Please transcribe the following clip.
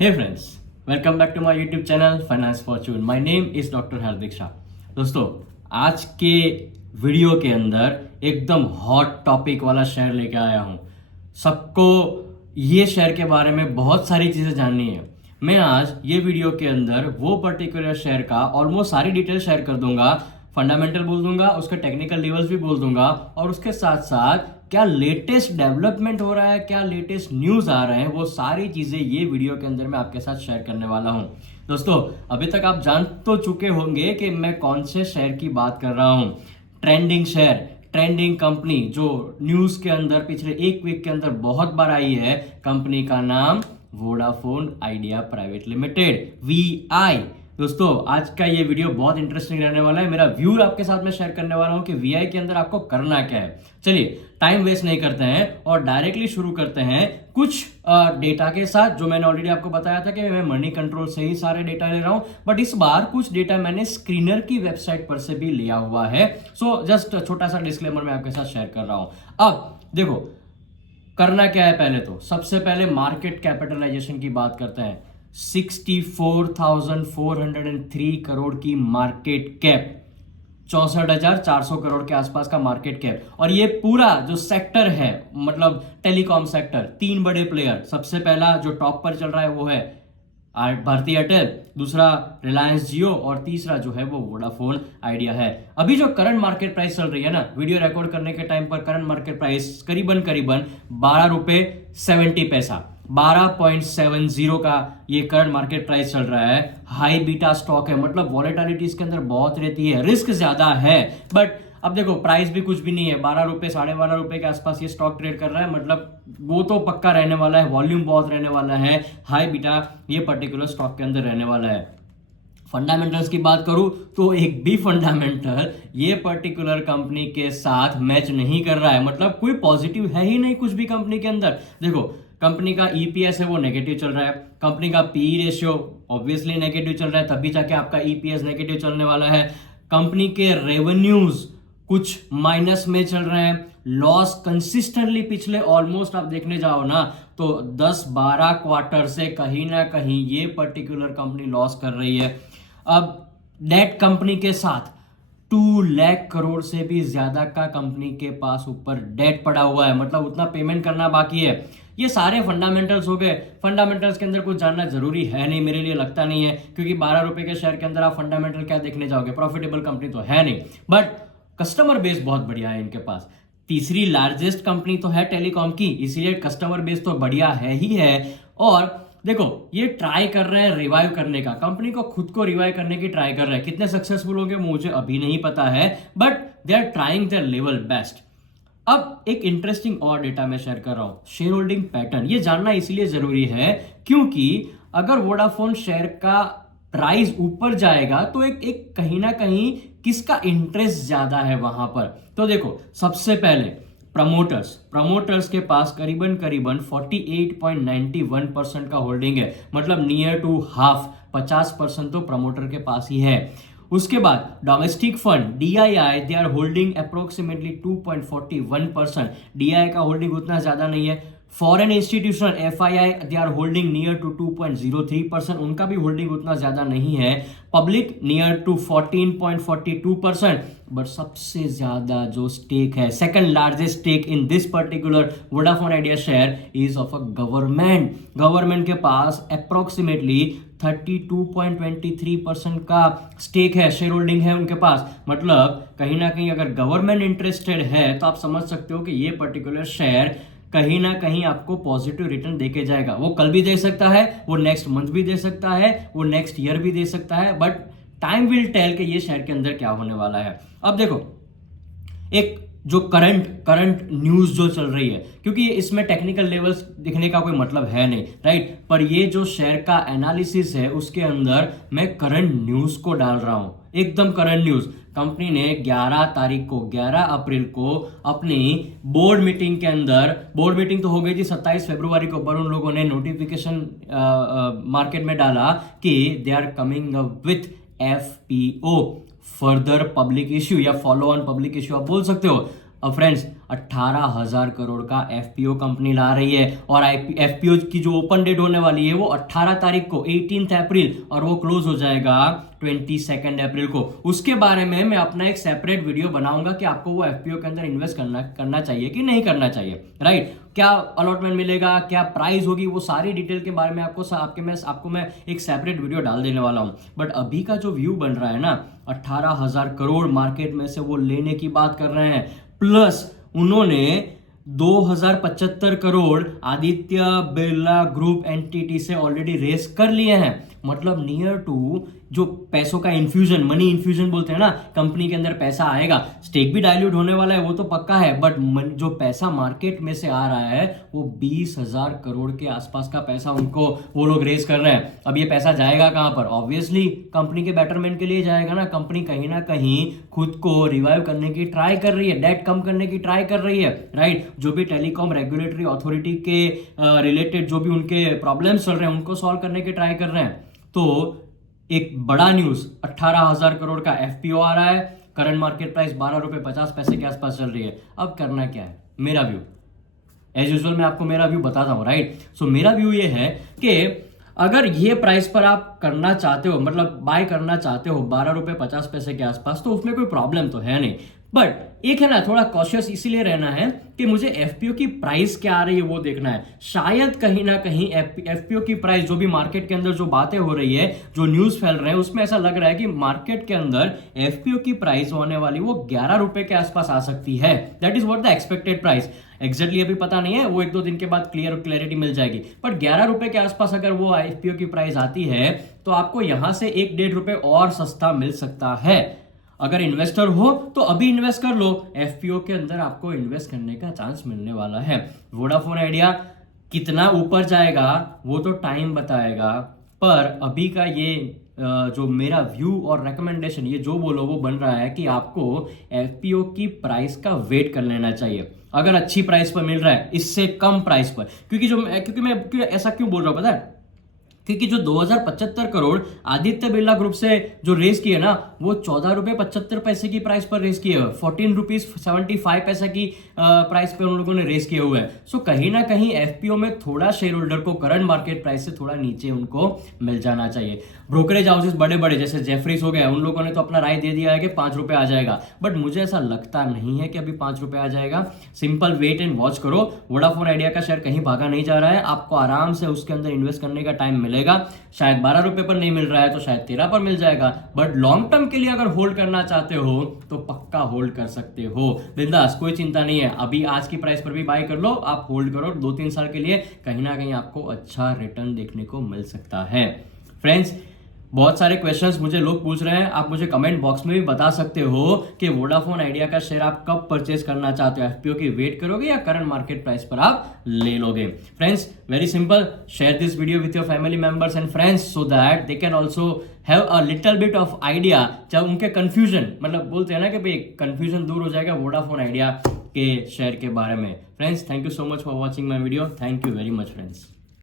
Hey friends, welcome back to my YouTube channel Finance Fortune. My name is Dr. हार्दिक शाह. दोस्तों, आज के video के अंदर एकदम हॉट टॉपिक वाला शेयर लेके आया हूँ. सबको ये शेयर के बारे में बहुत सारी चीज़ें जाननी है. मैं आज ये वीडियो के अंदर वो पर्टिकुलर शेयर का ऑलमोस्ट सारी डिटेल शेयर कर दूंगा, फंडामेंटल बोल दूंगा, उसके टेक्निकल लेवल्स भी बोल दूंगा और उसके साथ साथ क्या लेटेस्ट डेवलपमेंट हो रहा है, क्या लेटेस्ट न्यूज़ आ रहे हैं, वो सारी चीज़ें ये वीडियो के अंदर मैं आपके साथ शेयर करने वाला हूं. दोस्तों, अभी तक आप जान तो चुके होंगे कि मैं कौन से शेयर की बात कर रहा हूं. ट्रेंडिंग शेयर, ट्रेंडिंग कंपनी जो न्यूज़ के अंदर पिछले एक वीक के अंदर बहुत बार आई है. कंपनी का नाम Vodafone idea private limited, VI. दोस्तों, आज का ये वीडियो बहुत इंटरेस्टिंग रहने वाला है. मेरा व्यू आपके साथ में शेयर करने वाला हूं कि VI के अंदर आपको करना क्या है. चलिए, टाइम वेस्ट नहीं करते हैं और डायरेक्टली शुरू करते हैं कुछ डेटा के साथ. जो मैंने ऑलरेडी आपको बताया था कि मैं मनी कंट्रोल से ही सारे डेटा ले रहा हूं, बट इस बार कुछ डेटा मैंने स्क्रीनर की वेबसाइट पर से भी लिया हुआ है. सो जस्ट छोटा सा डिस्क्लेमर मैं आपके साथ शेयर कर रहा हूं. अब देखो, करना क्या है. पहले तो सबसे पहले मार्केट कैपिटलाइजेशन की बात करते हैं. 64,403 करोड़ की मार्केट कैप, 64,400 करोड़ के आसपास का मार्केट कैप. और ये पूरा जो सेक्टर है, मतलब टेलीकॉम सेक्टर, तीन बड़े प्लेयर. सबसे पहला जो टॉप पर चल रहा है वो है भारती एयरटेल, दूसरा रिलायंस जियो और तीसरा जो है वो वोडाफोन आइडिया है. अभी जो करंट मार्केट प्राइस चल रही है ना, वीडियो रिकॉर्ड करने के टाइम पर करंट मार्केट प्राइस करीबन 12.70 रुपए, 12.70 का ये करंट मार्केट प्राइस चल रहा है. हाई बीटा स्टॉक है, मतलब वॉलेटिलिटी इसके अंदर बहुत रहती है, रिस्क ज्यादा है. बट अब देखो, प्राइस भी कुछ भी नहीं है. 12 रुपए, 12.5 रुपए के आसपास ये स्टॉक ट्रेड कर रहा है. मतलब वो तो पक्का रहने वाला है, वॉल्यूम बहुत रहने वाला है, हाई बीटा ये पर्टिकुलर स्टॉक के अंदर रहने वाला है. फंडामेंटल्स की बात करूं तो एक भी फंडामेंटल ये पर्टिकुलर कंपनी के साथ मैच नहीं कर रहा है. मतलब कोई पॉजिटिव है ही नहीं कुछ भी कंपनी के अंदर. देखो, कंपनी का EPS है वो नेगेटिव चल रहा है, कंपनी का PE रेशियो ऑब्वियसली नेगेटिव चल रहा है, तभी जाके आपका EPS नेगेटिव चलने वाला है. कंपनी के रेवेन्यूज कुछ माइनस में चल रहे हैं. लॉस कंसिस्टेंटली पिछले ऑलमोस्ट आप देखने जाओ ना तो 10-12 क्वार्टर से कहीं ना कहीं ये पर्टिकुलर कंपनी लॉस कर रही है. अब डेट कंपनी के साथ 2 लाख करोड़ से भी ज्यादा का कंपनी के पास ऊपर डेट पड़ा हुआ है, मतलब उतना पेमेंट करना बाकी है. ये सारे फंडामेंटल्स हो गए. फंडामेंटल्स के अंदर कुछ जानना जरूरी है नहीं, मेरे लिए लगता नहीं है, क्योंकि 12 रुपए के शेयर के अंदर आप फंडामेंटल क्या देखने जाओगे. प्रॉफिटेबल कंपनी तो है नहीं, बट कस्टमर बेस बहुत बढ़िया है इनके पास. तीसरी लार्जेस्ट कंपनी तो है टेलीकॉम की, इसीलिए कस्टमर बेस तो बढ़िया है ही है. और देखो, ये ट्राई कर रहे हैं रिवाइव करने का, कंपनी को खुद को रिवाइव करने की ट्राई कर रहे हैं. कितने सक्सेसफुल होंगे मुझे अभी नहीं पता है, but they are trying their level best. अब एक इंटरेस्टिंग और डेटा मैं शेयर कर रहा हूं, शेयर होल्डिंग पैटर्न. ये जानना इसलिए जरूरी है क्योंकि अगर वोडाफोन शेयर का प्राइस ऊपर जाएगा तो एक कहीं ना कहीं किसका इंटरेस्ट ज्यादा है वहां पर. तो देखो, सबसे पहले प्रमोटर्स के पास करीबन 48.91% का होल्डिंग है, मतलब नियर टू हाफ, 50% तो प्रमोटर के पास ही है. उसके बाद domestic fund DII, they are holding approximately 2.41%. DII का होल्डिंग उतना ज्यादा नहीं है. Foreign institution FII, they are holding near to 2.03%, उनका भी होल्डिंग उतना ज्यादा नहीं है. Public near to 14.42%. बट सबसे ज्यादा जो स्टेक है, second largest stake in this particular Vodafone Idea share is of a government के पास अप्रोक्सीमेटली 32.23% का स्टेक है, शेयर होल्डिंग है उनके पास. मतलब कहीं ना कहीं अगर गवर्नमेंट इंटरेस्टेड है तो आप समझ सकते हो कि ये पर्टिकुलर शेयर कहीं ना कहीं आपको पॉजिटिव रिटर्न देके जाएगा. वो कल भी दे सकता है, वो नेक्स्ट मंथ भी दे सकता है, वो नेक्स्ट ईयर भी दे सकता है, बट टाइम विल टेल कि ये शेयर के अंदर क्या होने वाला है. अब देखो, एक जो करंट न्यूज जो चल रही है, क्योंकि इसमें टेक्निकल लेवल्स दिखने का कोई मतलब है नहीं, राइट. पर ये जो शेयर का एनालिसिस है उसके अंदर मैं करंट न्यूज को डाल रहा हूं, एकदम करंट न्यूज. कंपनी ने 11 अप्रैल को अपनी बोर्ड मीटिंग के अंदर, बोर्ड मीटिंग तो हो गई थी 27 फरवरी को, पर उन लोगों ने नोटिफिकेशन मार्केट में डाला कि they are coming with FPO, further public issue या फॉलो ऑन पब्लिक इश्यू आप बोल सकते हो. फ्रेंड्स, 18,000 करोड़ का एफपीओ कंपनी ला रही है और एफपीओ की जो ओपन डेट होने वाली है वो 18 तारीख को 18 अप्रैल और वो क्लोज हो जाएगा 22 अप्रैल को। उसके बारे में मैं अपना एक सेपरेट वीडियो बनाऊंगा कि आपको वो एफपीओ के अंदर इन्वेस्ट करना चाहिए कि नहीं करना चाहिए, राइट। क्या अलॉटमेंट मिलेगा, क्या प्राइस होगी, वो सारी डिटेल के बारे में आपको मैं एक सेपरेट वीडियो डाल देने वाला हूं। बट अभी का जो व्यू बन रहा है ना, 18,000 करोड़ मार्केट में से वो लेने की बात कर रहे हैं, प्लस उन्होंने 2075 करोड़ आदित्य बिरला ग्रुप एंटिटी से ऑलरेडी रेस कर लिए हैं। मतलब नियर टू जो पैसों का इन्फ्यूजन, मनी इन्फ्यूजन बोलते हैं ना, कंपनी के अंदर पैसा आएगा, स्टेक भी डाइल्यूट होने वाला है वो तो पक्का है, बट जो पैसा मार्केट में से आ रहा है वो 20,000 करोड़ के आसपास का पैसा उनको वो लोग रेस कर रहे हैं। अब ये पैसा जाएगा कहां पर? ऑब्वियसली कंपनी के बेटरमेंट के लिए जाएगा ना। कंपनी कहीं ना कहीं खुद को रिवाइव करने की ट्राई कर रही है, डेट कम करने की ट्राई कर रही है, राइट। जो भी टेलीकॉम रेगुलेटरी अथॉरिटी के रिलेटेड जो भी उनके प्रॉब्लम्स चल रहे हैं उनको सॉल्व करने की ट्राई कर रहे हैं। तो एक बड़ा न्यूज, 18,000 करोड़ का एफपीओ आ रहा है, करंट मार्केट प्राइस 12 रुपए 50 पैसे के आसपास चल रही है। अब करना क्या है? मेरा व्यू एज यूजुअल मैं आपको मेरा व्यू बताता हूं, राइट। सो मेरा व्यू ये है कि अगर ये प्राइस पर आप करना चाहते हो, मतलब बाय करना चाहते हो 12 रुपए 50 पैसे के आसपास, तो उसमें कोई प्रॉब्लम तो है नहीं। बट एक है ना, थोड़ा कॉशियस इसीलिए रहना है कि मुझे एफपीओ की प्राइस क्या आ रही है वो देखना है। शायद कहीं ना कहीं एफपीओ की प्राइस, जो भी मार्केट के अंदर जो बातें हो रही है, जो न्यूज फैल रहे हैं, उसमें ऐसा लग रहा है कि मार्केट के अंदर एफपीओ की प्राइस होने वाली वो 11 रुपए के आसपास आ सकती है। That is what the expected price. Exactly अभी पता नहीं है, वो 1-2 दिन के बाद क्लैरिटी मिल जाएगी। बट 11 रुपए के आसपास अगर वो एफपीओ की प्राइस आती है तो आपको यहां से 1-1.5 रुपए और सस्ता मिल सकता है। अगर इन्वेस्टर हो तो अभी इन्वेस्ट कर लो, एफपीओ के अंदर आपको इन्वेस्ट करने का चांस मिलने वाला है। वोडाफोन आइडिया कितना ऊपर जाएगा वो तो टाइम बताएगा, पर अभी का ये जो मेरा व्यू और रेकमेंडेशन, ये जो बोलो वो बन रहा है कि आपको एफपीओ की प्राइस का वेट कर लेना चाहिए। अगर अच्छी प्राइस पर मिल रहा है, इससे कम प्राइस पर, क्योंकि मैं ऐसा क्यों बोल रहा हूं पता है? क्योंकि जो 2075 करोड़ आदित्य बिरला ग्रुप से जो रेस किए ना, वो 14 रुपए 75 पैसे की प्राइस पर रेस किए हुए, 14 रुपीज 75 पैसा की प्राइस पर उन लोगों ने रेस किए हुए हैं। सो कहीं ना कहीं एफपीओ में थोड़ा शेयर होल्डर को करंट मार्केट प्राइस से थोड़ा नीचे उनको मिल जाना चाहिए। ब्रोकरेज हाउसेस बड़े बड़े जैसे जेफरीज हो गया, उन लोगों ने तो अपना राय दे दिया है कि 5 रुपए आ जाएगा, बट मुझे ऐसा लगता नहीं है कि अभी 5 रुपए आ जाएगा। सिंपल वेट एंड वॉच करो। वोडाफोन आइडिया का शेयर कहीं भागा नहीं जा रहा है, आपको आराम से उसके अंदर इन्वेस्ट करने का टाइम मिलेगा। शायद 12 रुपए पर नहीं मिल रहा है तो शायद 13 पर मिल जाएगा, बट लॉन्ग टर्म के लिए अगर होल्ड करना चाहते हो तो पक्का होल्ड कर सकते हो बिंदास, कोई चिंता नहीं है। अभी आज की प्राइस पर भी बाय कर लो, आप होल्ड करो 2-3 साल के लिए, कहीं ना कहीं आपको अच्छा रिटर्न देखने को मिल सकता है। फ्रेंड्स, बहुत सारे क्वेश्चंस मुझे लोग पूछ रहे हैं, आप मुझे कमेंट बॉक्स में भी बता सकते हो कि वोडाफोन आइडिया का शेयर आप कब परचेज करना चाहते हो, एफपीओ की वेट करोगे या करंट मार्केट प्राइस पर आप ले लोगे। Friends, very simple, share this video with your family members and friends so that they can also have a little bit of idea, जब उनके कंफ्यूजन, मतलब बोलते हैं ना कि भाई कंफ्यूजन दूर हो जाएगा वोडाफोन आइडिया के शेयर के बारे में। Friends, thank you so much for watching my video. Thank you very much friends.